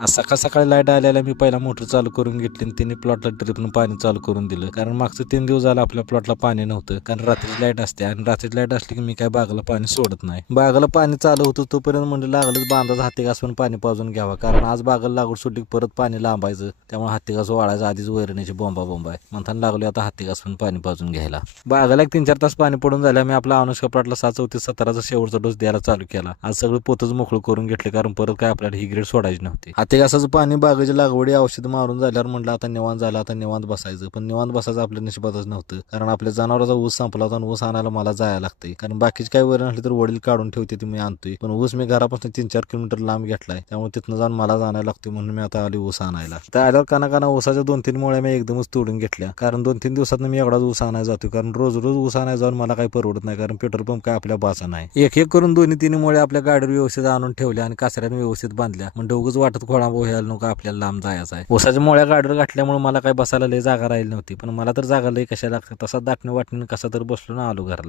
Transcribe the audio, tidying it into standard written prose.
आज सकाळ सकाळी लाईट आल्याला मी पहिला मोटर चालू करून घेतली आणि तिने प्लॉटला ड्रिपनं पाणी चालू करून दिलं. कारण मागचं 3 दिवस झालं आपल्या प्लॉटला पाणी नव्हतं, कारण रात्रीची लाईट असते आणि रात्रीची लाईट असली की मी काय बागाला पाणी सोडत नाही. बागाला पाणी चालू होतं तोपर्यंत म्हणजे लागलंच बांधाचा हाती घासून पाणी पाजून घ्यावा, कारण आज बागाला लागवड सुटली परत पाणी लांबायचं, त्यामुळे हाती घास वाळायचं आधीच वैरणीची बोंबा आहे म्हणताना लागलो आता हाती घासून पाणी पाजून घ्यायला. बागाला 3-4 तास पाणी पडून झालं. मी आपला अनुष्का प्लॉटला 6-34-17चा शेवटचा डोस द्यायला चालू केला. आज सगळं पोतच मोकळं करून घेतले, कारण परत काय आपल्याला ही ग्रेड सोडायची नव्हती. हाती घासाचं पाणी बागेची लागवडी औषध मारून झाल्यावर म्हटलं आता निवांत झालं, आता निवांत बसायचं. पण निवांत बसायचं आपल्या नशिबातच नव्हतं, कारण आपल्या जनावराचा ऊस संपला होता आणि ऊस आणायला मला जायला लागतंय. कारण बाकीची काही वैरण असली तर वडील काढून ठेवते ती मी आणतोय, पण ऊस मी घरापासून 3-4 किलोमीटर लांब घेतलाय, त्यामुळे तिथनं जाऊन मला जायला लागतोय. म्हणून मी आता आली ऊस आणायला. तर आल्यावर काना ऊसाच्या 2-3 मुळ्या मी एकदमच तोडून घेतल्या, कारण 2-3 दिवसात मी एवढाच ऊस आणायला जातो, कारण रोज ऊस आणायला जाऊन मला काही परवडत नाही, कारण पेट्रोल पंप काय आपल्या बाचा नाही. एक करून 2-3 मुळे आपल्या गाडीवर व्यवस्थित आणून ठेवल्या आणि कासऱ्याने व्यवस्थित बांधल्या, म्हणजे उगाच वाटत खोळा व्हायला नको आपल्याला लांब जायचं आहे. ऊसाच्या मुळ्या गाडीवर गाठल्यामुळे मला काही बसायला लय जागा राहिली नव्हती, पण मला तर जागा लय कशा लागतात, तसा दाटणे वाटणे कसा तर बसलो ना आलो घरला.